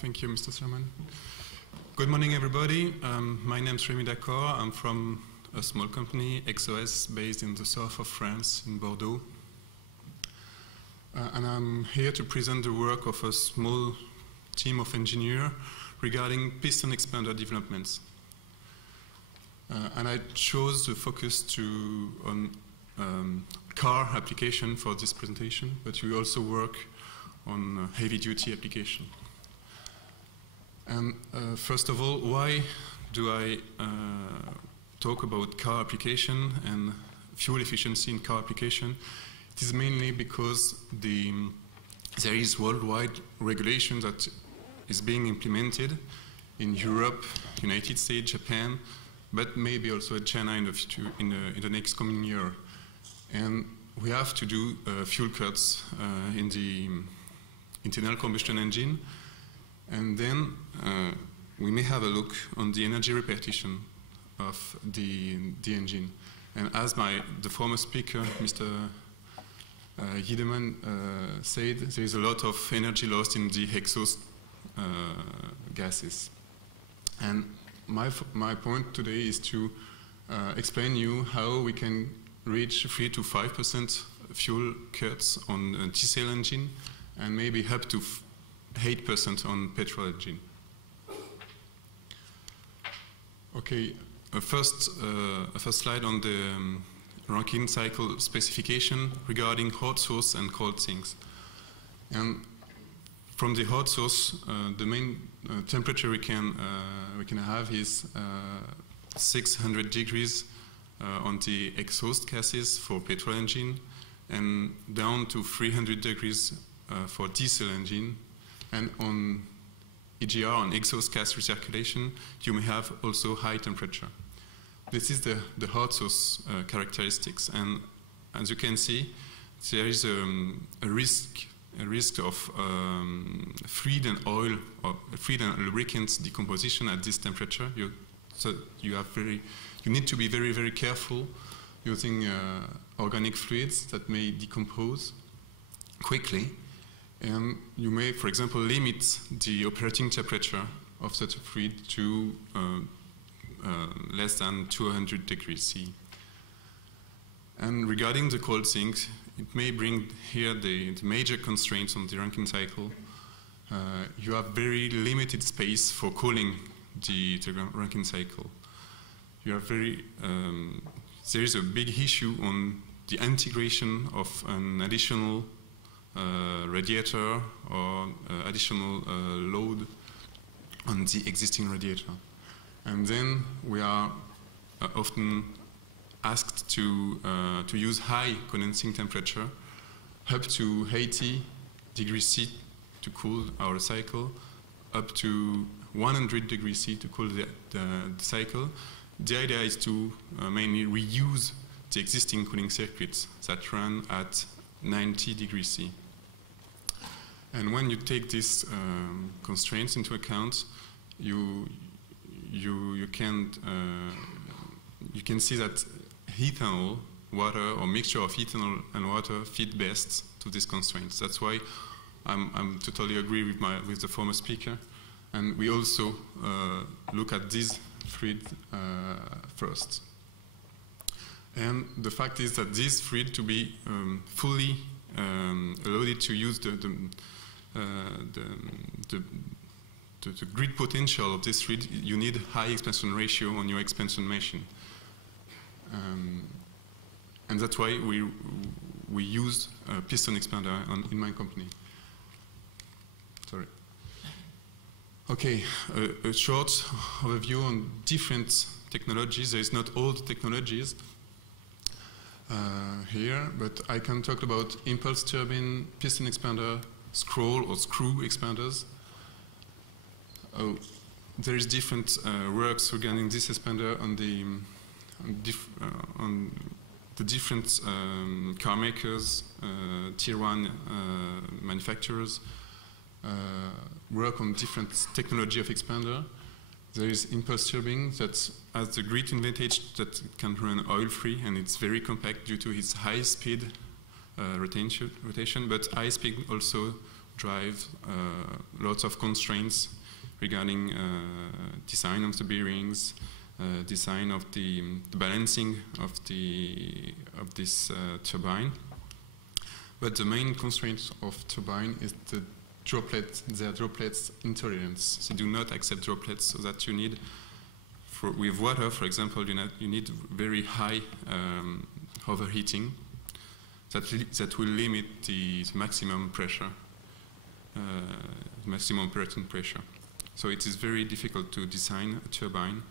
Thank you, Mr. Sermon. Good morning, everybody. My name is Rémi Dacor. I'm from a small company, Exoès, based in the south of France, in Bordeaux. And I'm here to present the work of a small team of engineers regarding piston expander developments. And I chose to focus on car application for this presentation, but we also work on heavy-duty application. And first of all, why do I talk about car application and fuel efficiency in car application? It is mainly because there is worldwide regulation that is being implemented in Europe, United States, Japan, but maybe also in China in the next coming year. And we have to do fuel cuts in the internal combustion engine. And then we may have a look on the energy repartition of the engine. And as the former speaker, Mr. Giedemann, said, there is a lot of energy lost in the exhaust gases. And my point today is to explain you how we can reach 3 to 5% fuel cuts on a diesel engine and maybe up to 8% on petrol engine. Okay, a first slide on the Rankine cycle specification regarding hot source and cold sinks. And from the hot source, the main temperature we can have is 600 degrees on the exhaust gases for petrol engine, and down to 300 degrees for diesel engine. And on EGR, on exhaust gas recirculation, you may have also high temperature. This is the hot source characteristics. And as you can see, there is a risk of fluid and oil or fluid and lubricant decomposition at this temperature. So you need to be very, very careful using organic fluids that may decompose quickly. And you may, for example, limit the operating temperature of such a fluid to less than 200 degrees C. And regarding the cold sinks, it may bring here the major constraints on the Rankine cycle. You have very limited space for cooling the Rankine cycle. You are there is a big issue on the integration of an additional radiator or additional load on the existing radiator. And then we are often asked to use high condensing temperature, up to 80 degrees C to cool our cycle, up to 100 degrees C to cool the cycle. The idea is to mainly reuse the existing cooling circuits that run at 90 degrees C. And when you take these constraints into account, you can see that ethanol, water, or mixture of ethanol and water fit best to these constraints. That's why I'm totally agree with the former speaker. And we also look at this fluid first. And the fact is that this fluid, to be fully allowed to use the grid potential of this fluid, you need high expansion ratio on your expansion machine. And that's why we use a piston expander in my company. Sorry. Okay, a short overview on different technologies. There is not all the technologies here, but I can talk about impulse turbine, piston expander, scroll or screw expanders. There is different works regarding this expander on the different car makers, tier 1 manufacturers, work on different technology of expander. There is impulse turbine that has the great advantage that it can run oil-free, and it's very compact due to its high speed rotation, but high speed also drive, lots of constraints regarding design of the bearings, design of the balancing of this turbine. But the main constraint of turbine is their droplets intolerance. They do not accept droplets, so that you need, with water, for example, you need very high overheating that will limit the maximum pressure, maximum operating pressure. So it is very difficult to design a turbine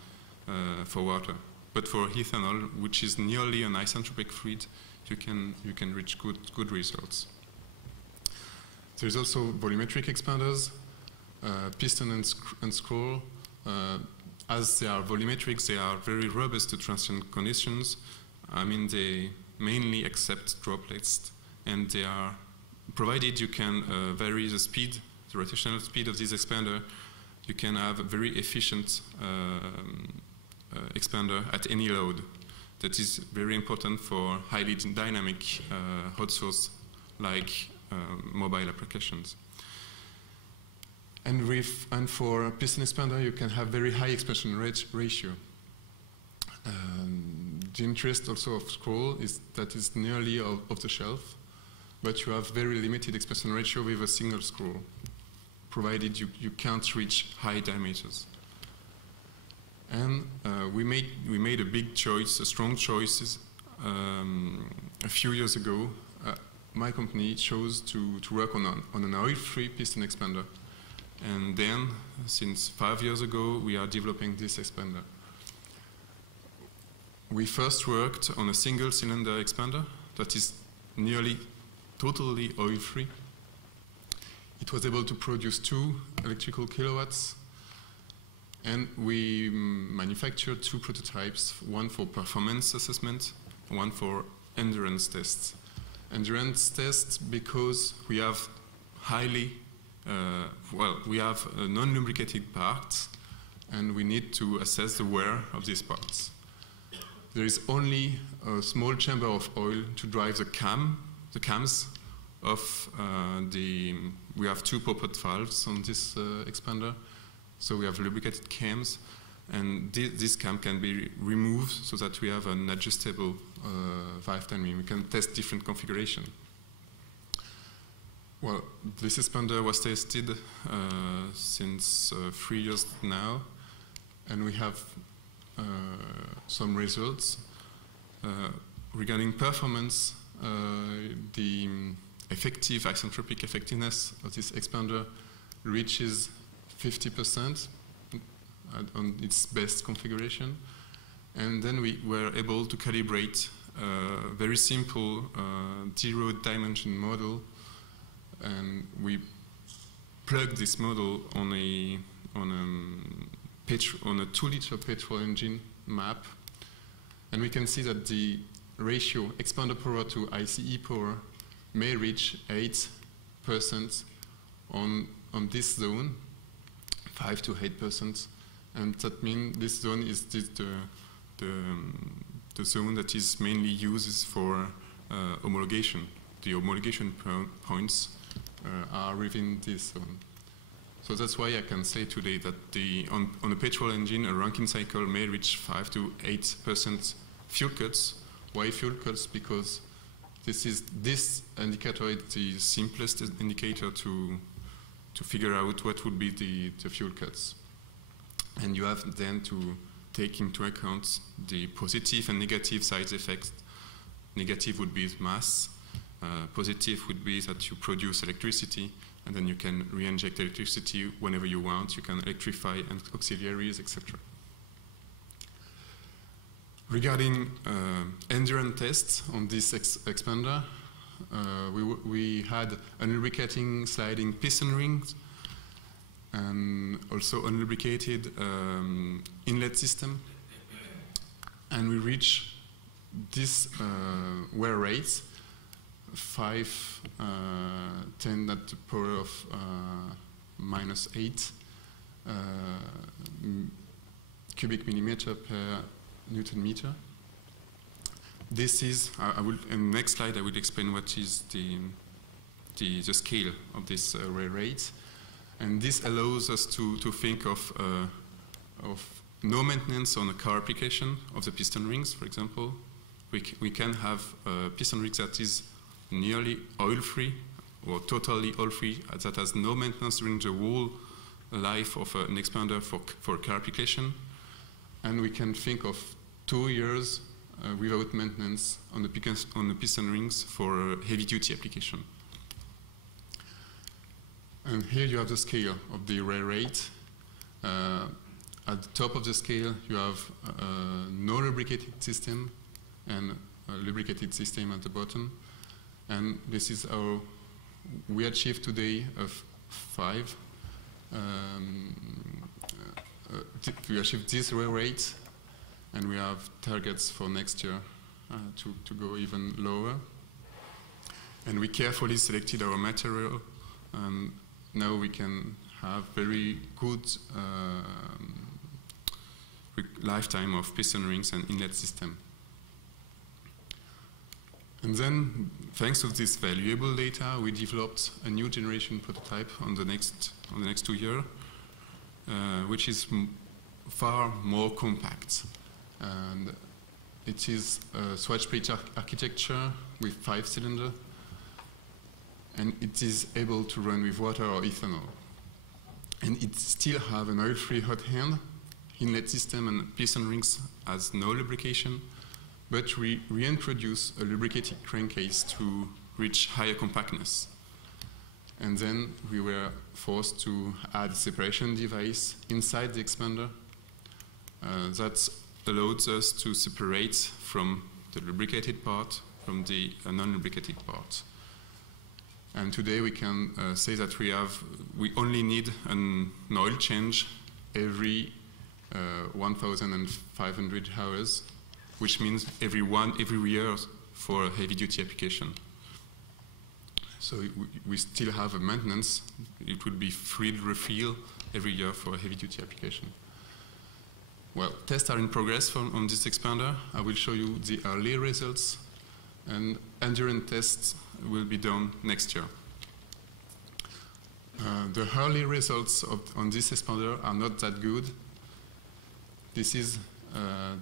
for water. But for ethanol, which is nearly an isentropic fluid, you can reach good results. There's also volumetric expanders, piston and scroll. As they are volumetric, they are very robust to transient conditions. I mean, they mainly accept droplets, and they are, provided you can vary the speed, the rotational speed of this expander, you can have a very efficient expander at any load. That is very important for highly dynamic hot source like mobile applications. And for piston expander, you can have very high expansion ratio. The interest also of scroll is that it's nearly off the shelf, but you have very limited expansion ratio with a single scroll, provided you can't reach high diameters. And we made a big choice, a strong choice. A few years ago, my company chose to work on an oil-free piston expander. And then, since 5 years ago, we are developing this expander. We first worked on a single cylinder expander that is nearly totally oil-free. It was able to produce 2 electrical kilowatts, and we manufactured 2 prototypes, one for performance assessment, one for endurance tests. Endurance tests because we have we have non-lubricated parts, and we need to assess the wear of these parts. There is only a small chamber of oil to drive the cams of we have 2 pop-up valves on this expander, so we have lubricated cams, and this cam can be removed so that we have an adjustable valve timing. We can test different configuration. Well, this expander was tested since 3 years now, and we have some results. Regarding performance, the effective isentropic effectiveness of this expander reaches 50% on its best configuration. And then we were able to calibrate a very simple 0-dimension model, and we plugged this model on a 2-liter petrol engine map, and we can see that the ratio expander power to ICE power may reach 8% on this zone, 5 to 8%, and that means this zone is the zone that is mainly used for homologation. The homologation points are within this zone. So that's why I can say today that on a petrol engine, a Rankine cycle may reach 5 to 8% fuel cuts. Why fuel cuts? Because this indicator is the simplest indicator to figure out what would be the fuel cuts. And you have then to take into account the positive and negative side effects. Negative would be mass. Positive would be that you produce electricity, and then you can re-inject electricity whenever you want. You can electrify and auxiliaries, etc. Regarding endurance tests on this expander, we had unlubricating sliding piston rings, and also unlubricated inlet system, and we reach this wear rates 10 at the power of -8 cubic millimeter per Newton meter. This is, in the next slide I will explain what is the scale of this wear rate. And this allows us to think of no maintenance on a car application of the piston rings, for example. We can have a piston ring that is nearly oil-free or totally oil-free, that has no maintenance during the whole life of an expander for a car application. And we can think of 2 years without maintenance on the piston rings for a heavy-duty application. And here you have the scale of the wear rate. At the top of the scale, you have no lubricated system and a lubricated system at the bottom. And this is how we achieve today of 5. We achieve this wear rate, and we have targets for next year to go even lower. And we carefully selected our material. Now we can have very good lifetime of piston rings and inlet system. And then, thanks to this valuable data, we developed a new generation prototype on the next 2 years, which is far more compact. And it is a swatch plate architecture with 5 cylinders, and it is able to run with water or ethanol. And it still have an oil-free hot hand, inlet system, and piston rings has no lubrication, but we reintroduce a lubricated crankcase to reach higher compactness. And then we were forced to add a separation device inside the expander that allowed us to separate from the lubricated part from the non-lubricated part. And today we can say that we only need an oil change every 1,500 hours, which means every year for a heavy-duty application. So we still have a maintenance. It would be free refill every year for a heavy-duty application. Well, tests are in progress on this expander. I will show you the early results, and endurance tests will be done next year. The early results on this expander are not that good. This is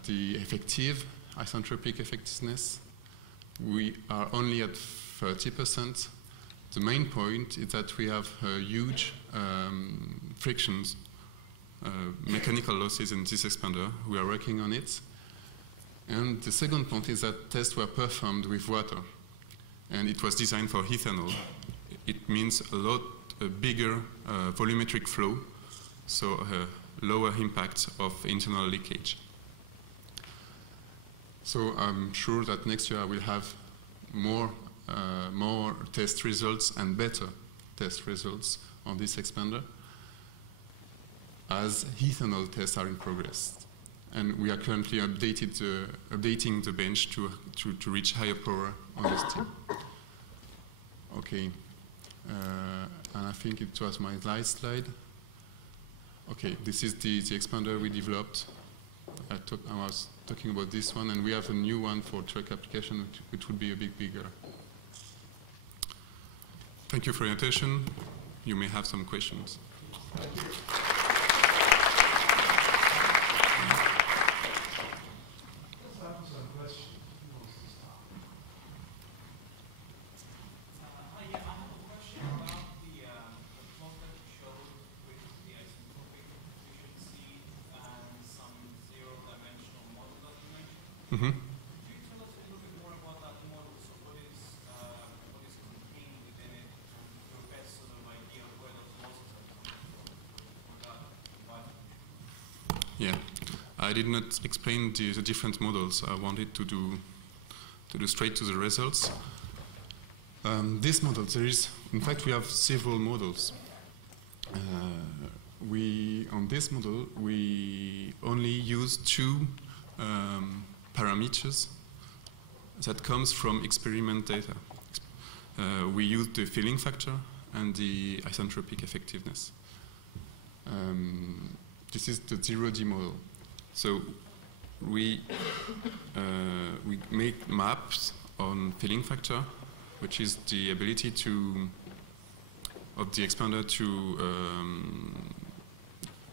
the effective isentropic effectiveness. We are only at 30%. The main point is that we have huge frictions, mechanical losses in this expander. We are working on it. And the second point is that tests were performed with water, and it was designed for ethanol. It means a bigger volumetric flow, so a lower impact of internal leakage. So I'm sure that next year I will have more test results and better test results on this expander, as ethanol tests are in progress. And we are currently updating the bench to reach higher power on this team. Okay, and I think it was my last slide. Okay, this is the expander we developed. I was talking about this one, and we have a new one for truck application, which would be a bit bigger. Thank you for your attention. You may have some questions. Mm-hmm. Could you tell us a little bit more about that model? So what is contained within it, to a best sort of idea of where those losses are coming from that? Yeah, I did not explain the different models. I wanted to do straight to the results. This model, in fact, we have several models. On this model, we only use 2 parameters that comes from experiment data. We use the filling factor and the isentropic effectiveness. This is the 0D model. So we make maps on filling factor which is the ability of the expander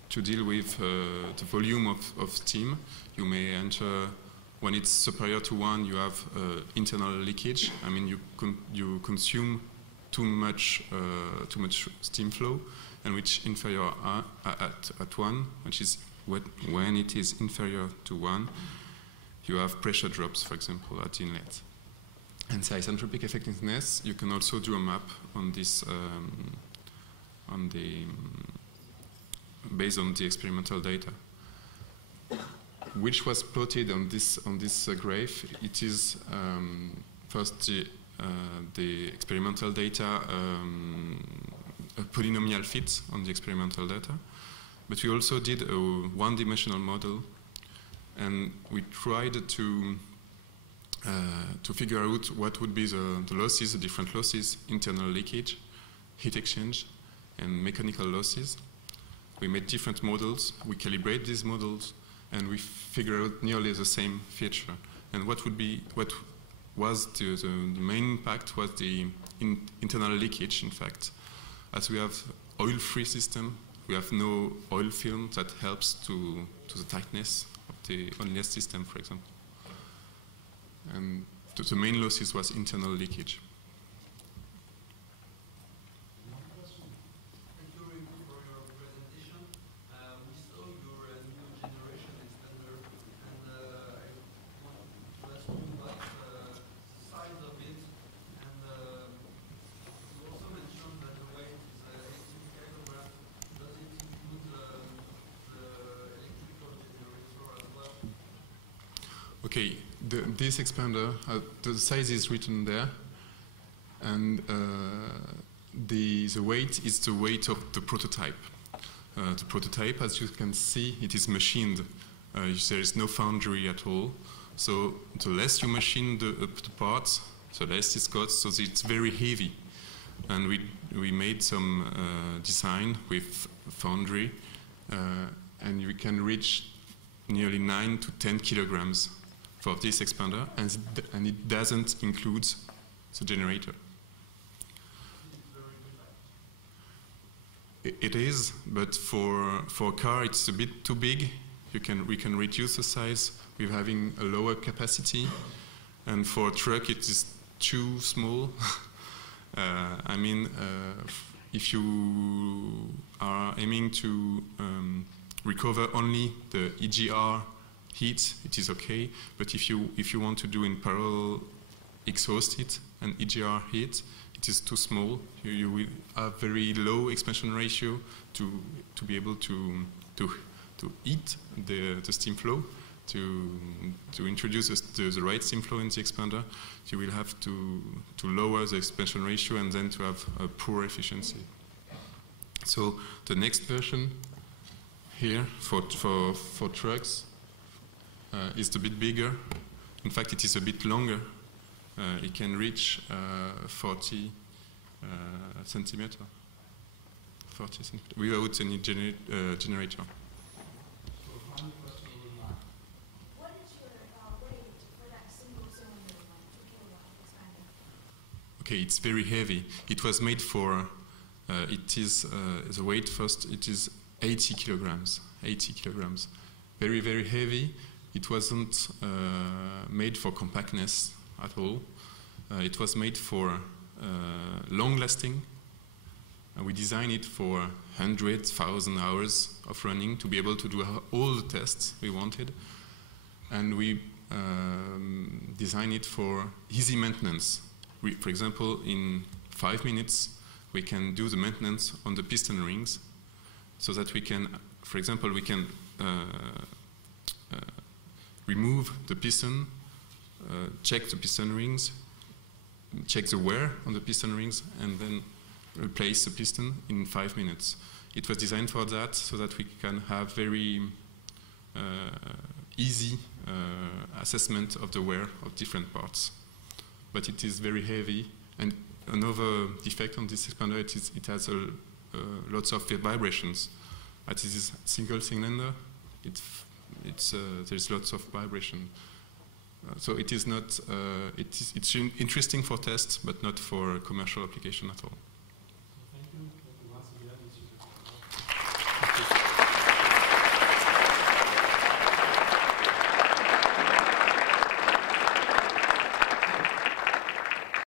to deal with the volume of steam. You may enter, when it's superior to 1, you have internal leakage. I mean, you consume too much steam flow, and which inferior at 1, which is when it is inferior to 1, you have pressure drops, for example, at the inlet. And the isentropic effectiveness, you can also do a map on this, based on the experimental data, which was plotted on this graph. It is first the experimental data, a polynomial fit on the experimental data, but we also did a one-dimensional model, and we tried to figure out what would be the losses, the different losses: internal leakage, heat exchange, and mechanical losses. We made different models, we calibrate these models, and we figure out nearly the same feature. And what was the main impact was the internal leakage, in fact. As we have oil-free system, we have no oil film that helps to the tightness of the only system, for example. And the main losses was internal leakage. Okay, this expander, the size is written there, and the weight is the weight of the prototype. The prototype, as you can see, it is machined. There is no foundry at all. So the less you machine the parts, the less it costs. So it's very heavy. And we made some design with foundry, and we can reach nearly 9 to 10 kilograms for this expander, and it doesn't include the generator. It is, but for a car it's a bit too big. We can reduce the size with having a lower capacity, and for a truck it is too small. I mean, if you are aiming to recover only the EGR heat, it is okay. But if you want to do in parallel exhaust heat and EGR heat, it is too small. You will have very low expansion ratio to be able to eat the steam flow. To introduce the right steam flow in the expander, you will have to lower the expansion ratio and then to have a poor efficiency. So the next version here for trucks is a bit bigger. In fact, it is a bit longer. It can reach 40 centimeter. 40 centimeter without any generator. Okay, it's very heavy. It was made for, the weight first, it is 80 kilograms. 80 kilograms. Very, very heavy. It wasn't made for compactness at all. It was made for long lasting. We designed it for 100,000 hours of running to be able to do all the tests we wanted. And we designed it for easy maintenance. For example, in 5 minutes, we can do the maintenance on the piston rings, so that we can, for example, we can remove the piston, check the piston rings, check the wear on the piston rings, and then replace the piston in 5 minutes. It was designed for that, so that we can have very easy assessment of the wear of different parts. But it is very heavy, and another defect on this expander, it has lots of vibrations. As it is single cylinder, there's lots of vibration. So it is not. It's interesting for tests, but not for commercial application at all.